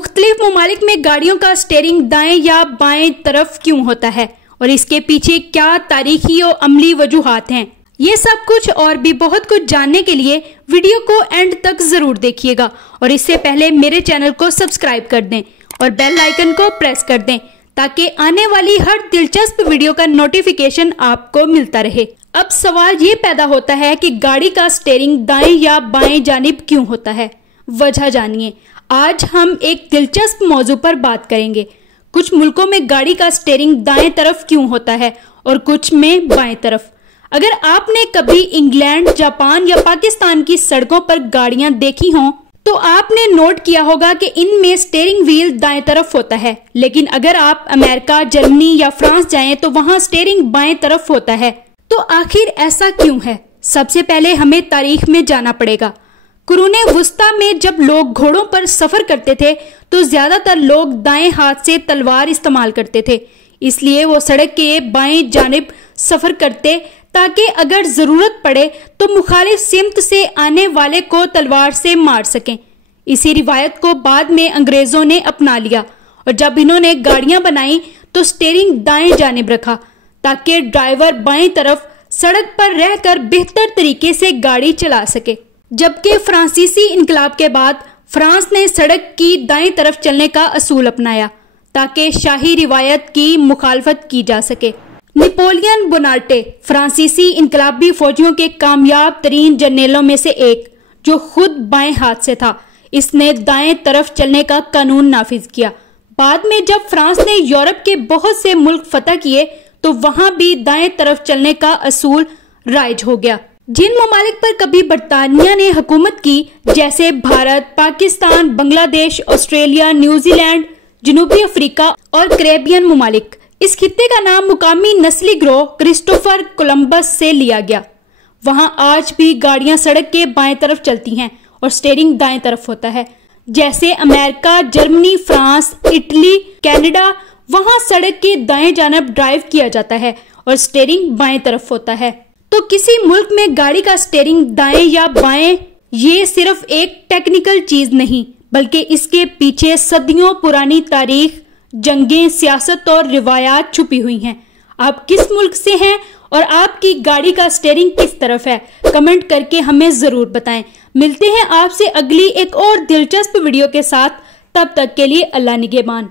मुख्तलिफ ममालिक में गाड़ियों का स्टीयरिंग दाएं या बाएं तरफ क्यों होता है और इसके पीछे क्या तारीखी और अमली वजूहात हैं। ये सब कुछ और भी बहुत कुछ जानने के लिए वीडियो को एंड तक जरूर देखिएगा और इससे पहले मेरे चैनल को सब्सक्राइब कर दें और बेल आइकन को प्रेस कर दें ताकि आने वाली हर दिलचस्प वीडियो का नोटिफिकेशन आपको मिलता रहे। अब सवाल ये पैदा होता है कि गाड़ी का स्टीयरिंग दाएं या बाएं जानिब क्यों होता है। वजह जानिए। आज हम एक दिलचस्प मौजू पर बात करेंगे। कुछ मुल्कों में गाड़ी का स्टीयरिंग दाएं तरफ क्यों होता है और कुछ में बाएं तरफ। अगर आपने कभी इंग्लैंड, जापान या पाकिस्तान की सड़कों पर गाड़ियां देखी हों तो आपने नोट किया होगा कि इनमें स्टीयरिंग व्हील दाएं तरफ होता है, लेकिन अगर आप अमेरिका, जर्मनी या फ्रांस जाएं तो वहां स्टीयरिंग बाएं तरफ होता है। तो आखिर ऐसा क्यों है? सबसे पहले हमें तारीख में जाना पड़ेगा। कुरूने वुस्ता में जब लोग घोड़ों पर सफर करते थे तो ज्यादातर लोग दाएं हाथ से तलवार इस्तेमाल करते थे, इसलिए वो सड़क के बाएं जानिब सफर करते ताकि अगर जरूरत पड़े तो मुखालिफ सिमत से आने वाले को तलवार से मार सकें। इसी रिवायत को बाद में अंग्रेजों ने अपना लिया और जब इन्होंने गाड़ियां बनाई तो स्टीयरिंग दाएं जानिब रखा ताकि ड्राइवर बाएं तरफ सड़क पर रहकर बेहतर तरीके से गाड़ी चला सके। जबकि फ्रांसीसी इनकलाब के बाद फ्रांस ने सड़क की दाएं तरफ चलने का असूल अपनाया ताकि शाही रिवायत की मुखालफत की जा सके। नेपोलियन बोनार्टे फ्रांसीसी इनकलाबी फौजियों के कामयाब तरीन जनरलों में से एक, जो खुद बाएं हाथ से था, इसने दाएं तरफ चलने का कानून नाफिज किया। बाद में जब फ्रांस ने यूरोप के बहुत से मुल्क फतह किए तो वहां भी दाएं तरफ चलने का असूल राइज हो गया। जिन ममालिक पर कभी बरतानिया ने हुकूमत की, जैसे भारत, पाकिस्तान, बांग्लादेश, ऑस्ट्रेलिया, न्यूजीलैंड, जनूबी अफ्रीका और कैरेबियन ममालिक, इस खित्ते का नाम मुकामी नस्ली गिरोह क्रिस्टोफर कोलंबस से लिया गया। वहां आज भी गाड़ियां सड़क के बाएं तरफ चलती हैं और स्टीयरिंग दाएं तरफ होता है। जैसे America, Germany, France, Italy, Canada, वहां सड़क के दाएं जानब ड्राइव किया जाता है और स्टीयरिंग बाएं तरफ होता है। तो किसी मुल्क में गाड़ी का स्टीयरिंग दाएं या बाएं, ये सिर्फ एक टेक्निकल चीज नहीं बल्कि इसके पीछे सदियों पुरानी तारीख, जंगें, सियासत और रिवायात छुपी हुई हैं। आप किस मुल्क से हैं और आपकी गाड़ी का स्टीयरिंग किस तरफ है? कमेंट करके हमें जरूर बताएं। मिलते हैं आपसे अगली एक और दिलचस्प वीडियो के साथ। तब तक के लिए अल्लाह निगहबान।